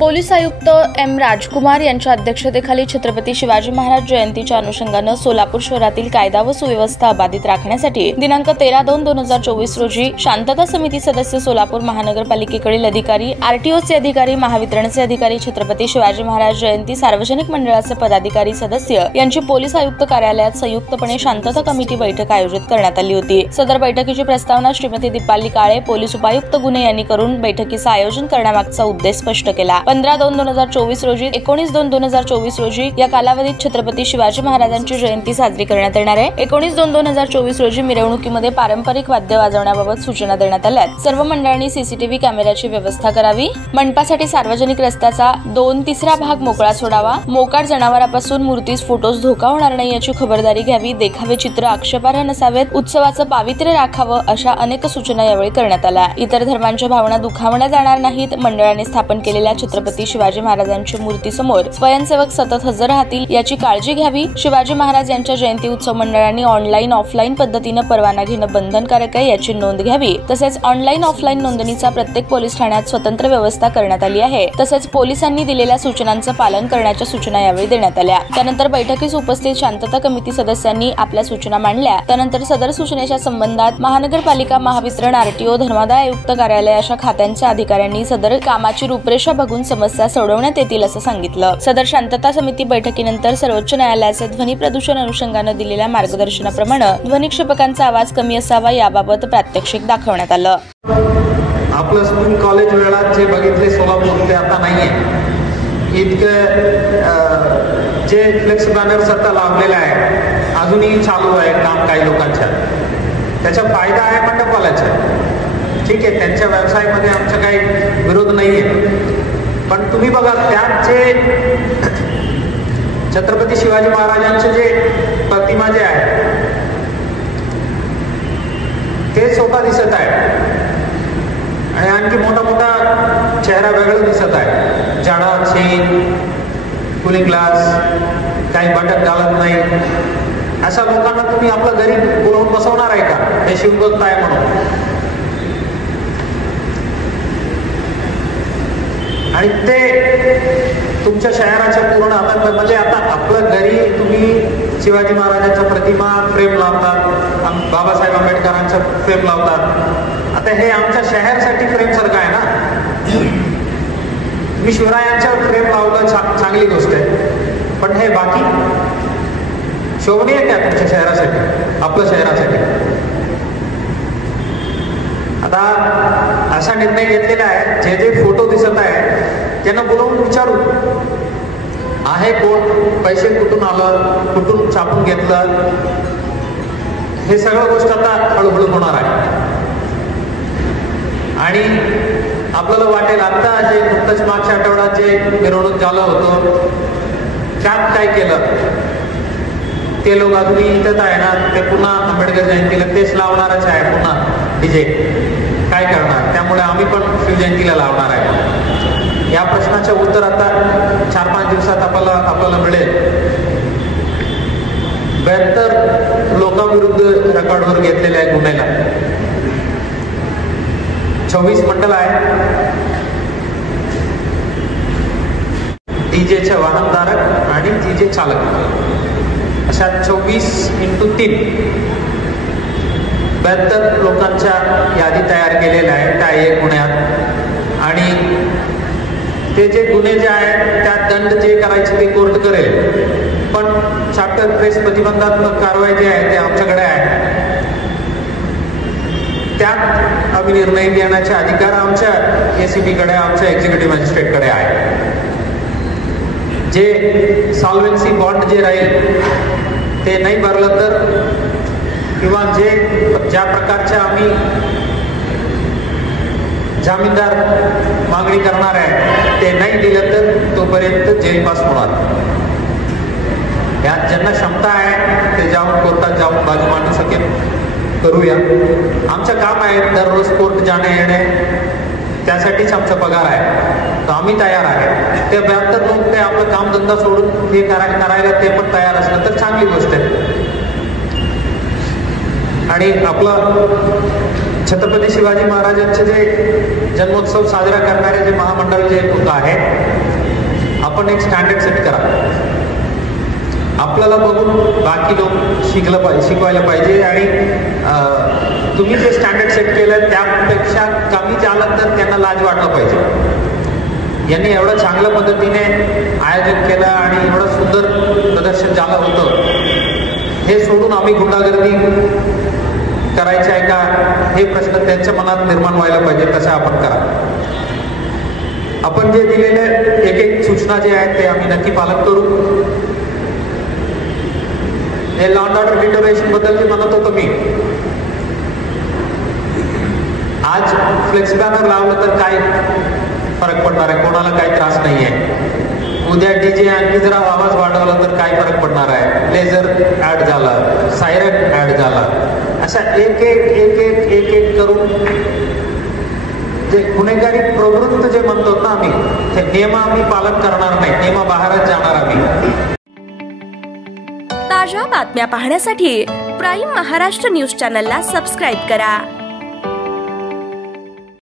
Police आयुक्त M राजकुमार यांच्या अध्यक्षतेखाली छत्रपती शिवाजी महाराज जयंतीच्या अनुषंगाने सोलापूर शहरातील कायदा व सुव्यवस्था अबाधित राखण्यासाठी दिनांक 13/2/2024 रोजी शांतता समिती सदस्य सोलापूर महानगरपालिकेकडील अधिकारी, आरटीओचे अधिकारी, महावितरणचे अधिकारी, छत्रपती शिवाजी महाराज जयंती सार्वजनिक मंडळाचे पदाधिकारी सदस्य यांची पोलीस आयुक्त कार्यालयात संयुक्तपणे शांतता कमिटी बैठक आयोजित करण्यात आली होती। सदर बैठकीची प्रस्तावना श्रीमती दीपाली काळे, पोलीस उपायुक्त गुन्हे यांनी करून बैठकीचे आयोजन करण्यामागचा उद्देश स्पष्ट केला। 15/2/2024 रोजी 19/2/2024 रोजी या कालावधीत छत्रपती शिवाजी महाराजांची जयंती साजरी करण्यात येणार आहे। 19/2/2024 रोजी मिरवणुकीमध्ये पारंपरिक वाद्य वाजवण्याबाबत सूचना देण्यात आल्या। सर्व मंडळांनी सीसीटीव्ही कॅमेऱ्याची व्यवस्था करावी। मंडपासाठी सार्वजनिक रस्त्याचा 2/3 भाग मोकळा सोडावा। मोकाट जनावरांपासून मूर्तीस फोटोस धोका होणार नाही याची खबरदारी घ्यावी। देखावे चित्र आक्षेपार्ह नसावेत। उत्सवाचं पावित्र्य राखावं अशा अनेक सूचना यावेळी करण्यात आल्या। इतर धर्मांच्या भावना दुखावल्या जाणार नाहीत। मंडळाने स्थापन केलेल्या छत्रपती शिवाजी महाराजांच्या मूर्तीसमोर स्वयंसेवक सतत हजर राहतील याची काळजी घ्यावी। शिवाजी महाराज यांच्या जयंती उत्सव मंडळांनी ऑनलाईन ऑफलाईन पद्धतीने परवाना घेणं बंधनकारक आहे याची नोंद घ्यावी। तसेच ऑनलाईन ऑफलाईन नोंदणीचा प्रत्येक पोलीस ठाण्यात स्वतंत्र व्यवस्था करण्यात आली आहे। तसेच पोलिसांनी दिलेल्या सूचनांचं पालन करण्याच्या सूचना यावेळी देण्यात आल्या। त्यानंतर बैठकीस उपस्थित शांतता कमिटी सदस्यांनी आपल्या सूचना मांडल्या। त्यानंतर सदर सूचनेच्या संबंधात महानगरपालिका, महावितरण, आरटीओ, धर्मादाय आयुक्त कार्यालय अशा खात्यांच्या अधिकाऱ्यांनी सदर कामाची रूपरेषा बघून समस्या सोडवण्यात येतील असं सांगितलं। सदर शांतता समिती बैठकीनंतर सर्वोच्च न्यायालयाचे ध्वनी प्रदूषण अनुषंगाने दिलेल्या मार्गदर्शनाप्रमाणे ध्वनिक्षेपकांचा आवाज कमी असावा याबाबत प्रात्यक्षिक दाखवण्यात आलं। आपलं स्कूल कॉलेज वेळात जे बघितले सोलापूर ते आता नाहीये। इतकं जे फ्लेक्स बॅनर्स आता लावलेले आहे अजूनही चालू आहे काम काही लोकांच्या। त्याचा फायदा आहे मंडपवाल्याचा, ठीक आहे, त्यांच्या व्यवसायामध्ये आमचा काही विरोध नाहीये। पण तुम्ही बघा त्यात जे छत्रपती शिवाजी महाराजांचे जे प्रतिमा जे आहे ते स्वतः दिसत आहे आणि आणखी मोठा मोठा चेहरा वेगळं दिसत आहे। जाडा, चेन, कुलिंग ग्लास, काही बटन घालत नाही, अशा लोकांना तुम्ही आपल्या घरी बोलवून बसवणार आहे का? हे शिवभक्त आहे म्हणून। आणि ते तुमच्या शहराच्या पूर्ण आता म्हणजे आता आपल्या घरी तुम्ही शिवाजी महाराजांच्या प्रतिमा फ्रेम लावतात, बाबासाहेब आंबेडकरांचा फ्रेम लावतात। आता हे आमच्या शहरासाठी फ्रेम सारखं आहे ना। मी शिवरायांच्या फ्रेम लावलं चांगली गोष्ट आहे, पण हे बाकी शोभनीय आहे का तुमच्या शहरासाठी, आपल्या शहरासाठी? आता असा निर्णय घेतलेला आहे, जे जे फोटो दिसत आहे त्यांना बोलवून विचारू आहे कोण, पैसे कुठून आलं, कुठून छापून घेतलं, हे सगळं गोष्ट आता हळूहळू होणार आहे। आणि आपल्याला वाटेल आता जे नुकतंच मागच्या आठवड्यात जे मिरवणूक झालं होतं त्यात काय केलं, ते लोक अजूनही इथंच आहे ना, ते पुन्हा आंबेडकर जयंतीला तेच लावणारच आहे, पुन्हा डीजे काय करणार? त्यामुळे आम्ही पण शिवजयंतीला लावणार आहे। या प्रश्नाचे उत्तर आता 4-5 दिवसात आपल्याला मिळेल। 72 लोकांविरुद्ध रेकॉर्डवर घेतलेल्या आहे गुन्ह्याला। 26 मंडळ आहे, डीजेचे वाहनधारक आणि डीजे चालक, अशा 24x3 72 लोकांच्या यादी तयार केलेल्या आहे त्या एक गुन्ह्यात। आणि ते जे गुन्हे जे आहेत त्यात दंड जे करायचे ते कोर्ट करेल, पण चॅप्टर प्रेस प्रतिबंधात्मक कारवाई जे आहे ते आमच्याकडे आहे। त्यात आम्ही निर्णय घेण्याचे अधिकार आमच्या ACP कडे, आमच्या एक्झिक्युटिव्ह मॅजिस्ट्रेटकडे आहे। जे सॉल्व्हन्सी बॉन्ड जे राहील ते नाही भरलं तर, किंवा ज्या प्रकारच्या आम्ही जामीनदार मागणी करणार आहे ते नाही दिलं तर तोपर्यंत जेलपास होणार। यात ज्यांना क्षमता आहे ते जाऊन कोर्टात जाऊन बाजू मांडू शकेल, करूया। आमचं काम आहे दररोज कोर्ट जाणे येणे, त्यासाठीच आमचा पगार आहे, तर आम्ही तयार आहे। ते 72 लोक ते आपलं कामधंदा सोडून हे करायला ते पण तयार असलं तर चांगली गोष्ट आहे। आणि आपलं छत्रपती शिवाजी महाराजांचे जे जन्मोत्सव साजरा करणारे जे महामंडळ जे लोक आहेत, आपण एक स्टँडर्ड सेट करा. आपल्याला बघून बाकी लोक शिकवायला पाहिजे आणि तुम्ही जे स्टँडर्ड सेट केलं त्यापेक्षा कमी झालं तर त्यांना लाज वाटलं पाहिजे. यांनी एवढं चांगल्या पद्धतीने आयोजन केलं आणि एवढं सुंदर प्रदर्शन झालं होतं, हे सोडून आम्ही गुंडागर्दी करायची आहे का, हे प्रश्न त्यांच्या मनात निर्माण व्हायला पाहिजे. तसं आपण करा. आपण जे दिलेले एक एक सूचना जे आहेत ते आम्ही नक्की पालन करू. हे लॉ अँड ऑर्डर डिटोरेशन बद्दल जे म्हणत होतो मी, आज फ्लेक्स बॅनर लावलं तर काय फरक पडणार आहे, कोणाला काही त्रास नाही आहे. उद्या डीजे आणखी जरा आवाज वाढवला तर काय फरक पडणार आहे. लेझर ऍड झाला, सायरन ऍड झाला, अशा एक एक एक एक एक एक करून जे गुन्हेगारी प्रवृत्त जे म्हणतो ना आम्ही, ते नियम आम्ही पालन करणार नाही, नियमाबाहेरच जाणार आम्ही. ताज्या बातम्या पाहण्यासाठी प्राईम महाराष्ट्र न्यूज चॅनलला सबस्क्राईब करा.